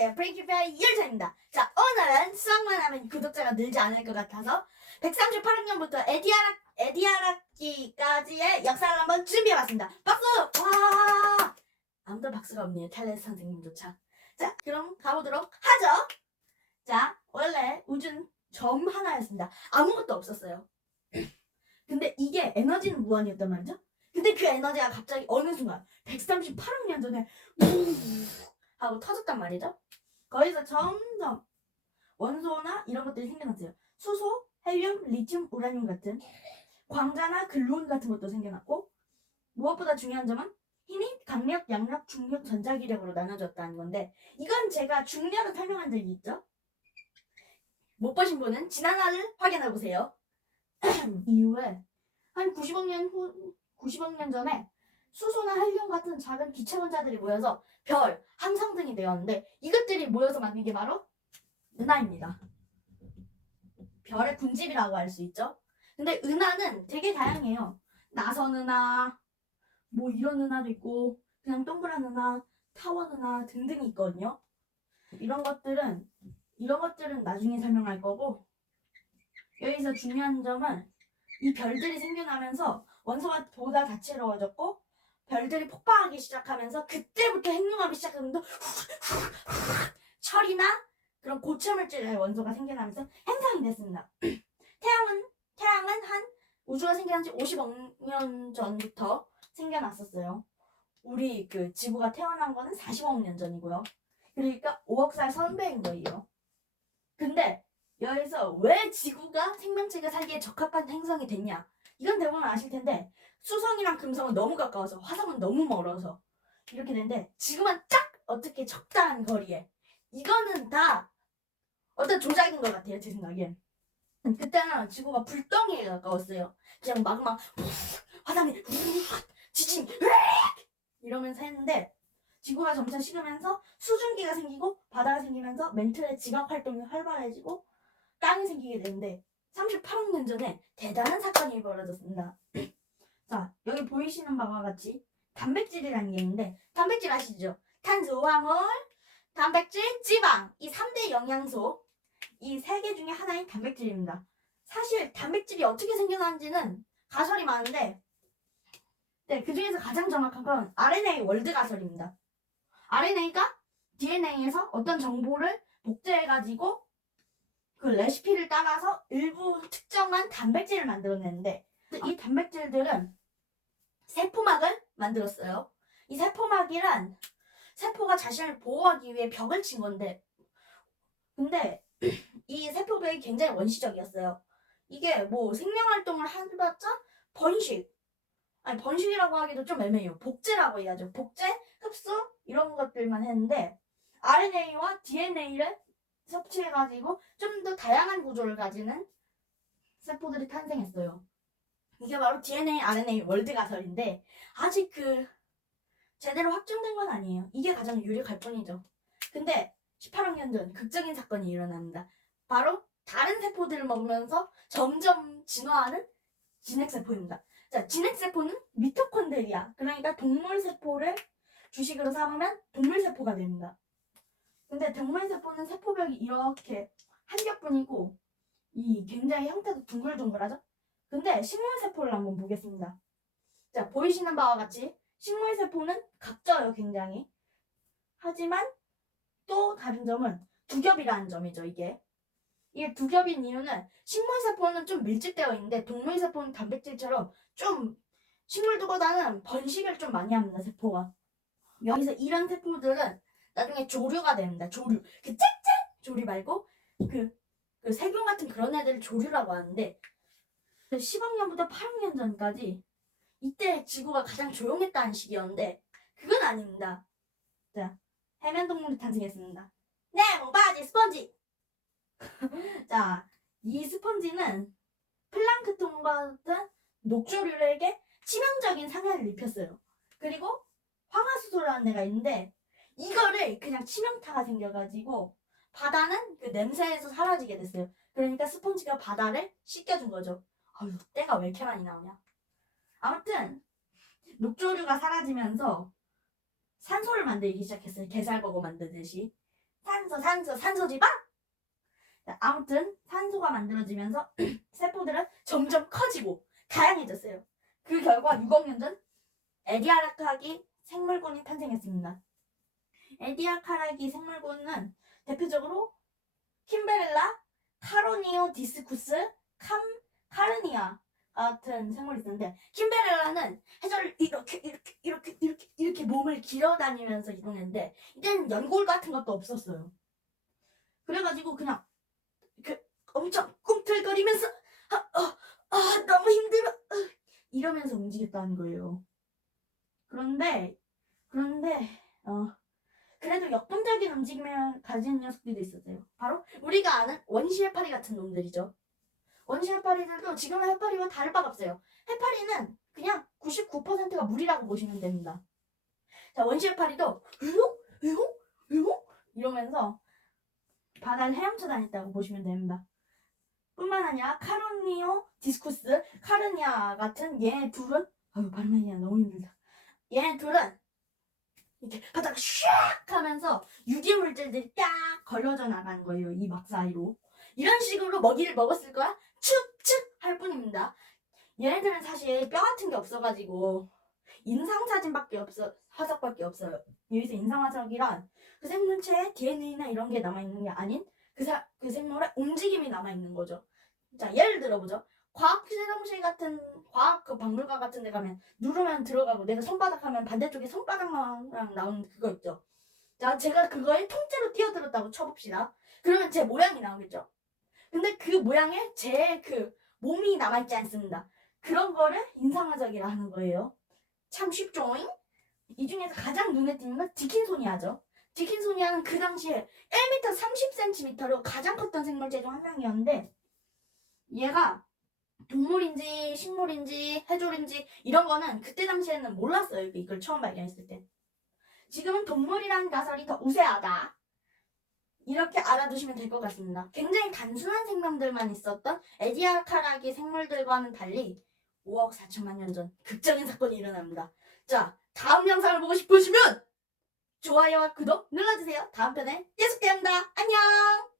안녕하세요. 프리키파의 이열차입니다. 자, 오늘은 수학만 하면 구독자가 늘지 않을 것 같아서 138학년부터 에디아락기까지의 역사를 한번 준비해봤습니다. 박수! 와! 아무도 박수가 없네요. 텔레스 선생님조차. 자, 그럼 가보도록 하죠. 자, 원래 우주는 점 하나였습니다. 아무것도 없었어요. 근데 이게 에너지는 무한이었단 말이죠. 근데 그 에너지가 갑자기 어느 순간 138억 년 전에 하고 터졌단 말이죠. 거기서 점점 원소나 이런 것들이 생겨났어요. 수소, 헬륨, 리튬, 우라늄 같은 광자나 글루온 같은 것도 생겨났고, 무엇보다 중요한 점은 힘이 강력, 양력, 중력, 전자기력으로 나눠졌다는 건데, 이건 제가 중력을 설명한 적이 있죠. 못 보신 분은 지난화를 확인해 보세요. 이후에 한 90억 년 전에 수소나 헬륨 같은 작은 기체원자들이 모여서 별, 항성 등이 되었는데, 이것들이 모여서 만든 게 바로 은하입니다. 별의 군집이라고 할 수 있죠. 근데 은하는 되게 다양해요. 나선 은하, 뭐 이런 은하도 있고, 그냥 동그란 은하, 타원 은하 등등이 있거든요. 이런 것들은 나중에 설명할 거고, 여기서 중요한 점은 이 별들이 생겨나면서 원소가 보다 다채로워졌고, 별들이 폭발하기 시작하면서 그때부터 핵융합이 시작하면서 철이나 그런 고체 물질의 원소가 생겨나면서 행성이 됐습니다. 태양은 한 우주가 생겨난 지 50억 년 전부터 생겨났었어요. 우리 그 지구가 태어난 거는 40억 년 전이고요. 그러니까 5억 살 선배인 거예요. 근데 여기서 왜 지구가 생명체가 살기에 적합한 행성이 됐냐? 이건 대부분 아실 텐데, 수성이랑 금성은 너무 가까워서, 화성은 너무 멀어서 이렇게 되는데, 지구만 딱 어떻게 적당한 거리에, 이거는 다 어떤 조작인 것 같아요, 제 생각엔. 그때는 지구가 불덩이에 가까웠어요. 그냥 마그마 화산이 지진 이러면서 했는데, 지구가 점차 식으면서 수증기가 생기고 바다가 생기면서 멘틀의 지각 활동이 활발해지고 땅이 생기게 되는데, 38억 년 전에 대단한 사건이 벌어졌습니다. 자, 여기 보이시는 바와 같이 단백질이라는 게 있는데, 단백질 아시죠? 탄수화물, 단백질, 지방, 이 3대 영양소, 이 3개 중에 하나인 단백질입니다. 사실 단백질이 어떻게 생겨나는지는 가설이 많은데, 네, 그 중에서 가장 정확한 건 RNA 월드 가설입니다. RNA가 DNA에서 어떤 정보를 복제해가지고 그 레시피를 따라서 일부 특정한 단백질을 만들어내는데, 이 단백질들은 세포막을 만들었어요. 이 세포막이란 세포가 자신을 보호하기 위해 벽을 친 건데, 근데 이 세포벽이 굉장히 원시적이었어요. 이게 뭐 생명활동을 해봤자 번식이라고 하기도 좀 애매해요. 복제라고 해야죠. 복제, 흡수 이런 것들만 했는데, RNA와 DNA를 섭취해가지고 좀 더 다양한 구조를 가지는 세포들이 탄생했어요. 이게 바로 DNA, RNA 월드 가설인데, 아직 제대로 확정된 건 아니에요. 이게 가장 유력할 뿐이죠. 근데 18억 년 전 극적인 사건이 일어납니다. 바로 다른 세포들을 먹으면서 점점 진화하는 진핵세포입니다. 자, 진핵세포는 미토콘드리아, 그러니까 동물세포를 주식으로 삼으면 동물세포가 됩니다. 근데 동물세포는 세포벽이 이렇게 한 겹뿐이고, 이 굉장히 형태도 둥글둥글하죠? 근데 식물세포를 한번 보겠습니다. 자, 보이시는 바와 같이 식물세포는 각져요, 굉장히. 하지만 또 다른 점은 두 겹이라는 점이죠, 이게. 이게 두 겹인 이유는 식물세포는 좀 밀집되어 있는데, 동물세포는 단백질처럼 좀 식물들보다는 번식을 좀 많이 합니다, 세포가. 여기서 이런 세포들은 나중에 조류가 됩니다. 조류. 그 쨍쨍 조류 말고 그 세균 같은 그런 애들을 조류라고 하는데, 10억 년부터 8억 년 전까지 이때 지구가 가장 조용했다는 시기였는데, 그건 아닙니다. 자, 해면 동물이 탄생했습니다. 네, 몽바지 스펀지. 자, 이 스펀지는 플랑크톤과 같은 녹조류에게 치명적인 상해를 입혔어요. 그리고 황화수소라는 애가 있는데, 이거를 그냥 치명타가 생겨가지고 바다는 그 냄새에서 사라지게 됐어요. 그러니까 스펀지가 바다를 씻겨준 거죠. 아유, 때가 왜 이렇게 많이 나오냐. 아무튼 녹조류가 사라지면서 산소를 만들기 시작했어요. 게살버거 만들듯이. 산소 지방? 아무튼 산소가 만들어지면서 세포들은 점점 커지고 다양해졌어요. 그 결과 6억 년 전 에디아카라기 생물군이 탄생했습니다. 에디아카라기 생물군은 대표적으로 킴베렐라, 카로니오 디스쿠스, 카르니아 같은 생물이 있는데, 킴베렐라는 해저를 이렇게 몸을 기어다니면서 이동했는데, 이때는 연골 같은 것도 없었어요. 그래가지고 그냥 엄청 꿈틀거리면서 너무 힘들어 이러면서 움직였다는 거예요. 그런데 그래도 역동적인 움직임을 가진 녀석들도 있었어요. 바로 우리가 아는 원시 해파리 같은 놈들이죠. 원시 해파리들도 지금의 해파리와 다를 바가 없어요. 해파리는 그냥 99%가 물이라고 보시면 됩니다. 자, 원시 해파리도 이러면서 바다를 헤엄쳐 다녔다고 보시면 됩니다. 뿐만 아니라 카로니오 디스쿠스, 카르니아 같은 얘 둘은 발음이 너무 힘들다. 얘 둘은 이렇게 바다가 슉 하면서 유기물질들이 딱 걸러져 나가는 거예요. 이 막 사이로. 이런 식으로 먹이를 먹었을 거야? 축축 할 뿐입니다. 얘네들은 사실 뼈 같은 게 없어가지고 인상사진밖에 없어, 화석밖에 없어요. 여기서 인상화석이란 그 생물체에 DNA나 이런 게 남아있는 게 아닌 그 생물의 움직임이 남아있는 거죠. 자, 예를 들어보죠. 과학 실험실 같은 과학 그 박물관 같은 데 가면 누르면 들어가고 내가 손바닥 하면 반대쪽에 손바닥만 나오는 그거 있죠. 자, 제가 그거에 통째로 뛰어들었다고 쳐봅시다. 그러면 제 모양이 나오겠죠. 근데 그 모양에 제 그 몸이 남아있지 않습니다. 그런 거를 인상화석이라 하는 거예요. 참 쉽죠잉? 이 중에서 가장 눈에 띄는 건 디킨소니아죠. 디킨소니아는 그 당시에 1m 30cm로 가장 컸던 생물체 중 한 명이었는데, 얘가 동물인지 식물인지 해조인지 이런 거는 그때 당시에는 몰랐어요. 이걸 처음 발견했을 때. 지금은 동물이라는 가설이 더 우세하다, 이렇게 알아두시면 될 것 같습니다. 굉장히 단순한 생명들만 있었던 에디아카라기 생물들과는 달리 5억 4천만 년 전 극적인 사건이 일어납니다. 자, 다음 영상을 보고 싶으시면 좋아요와 구독 눌러주세요. 다음 편에 계속됩니다. 안녕!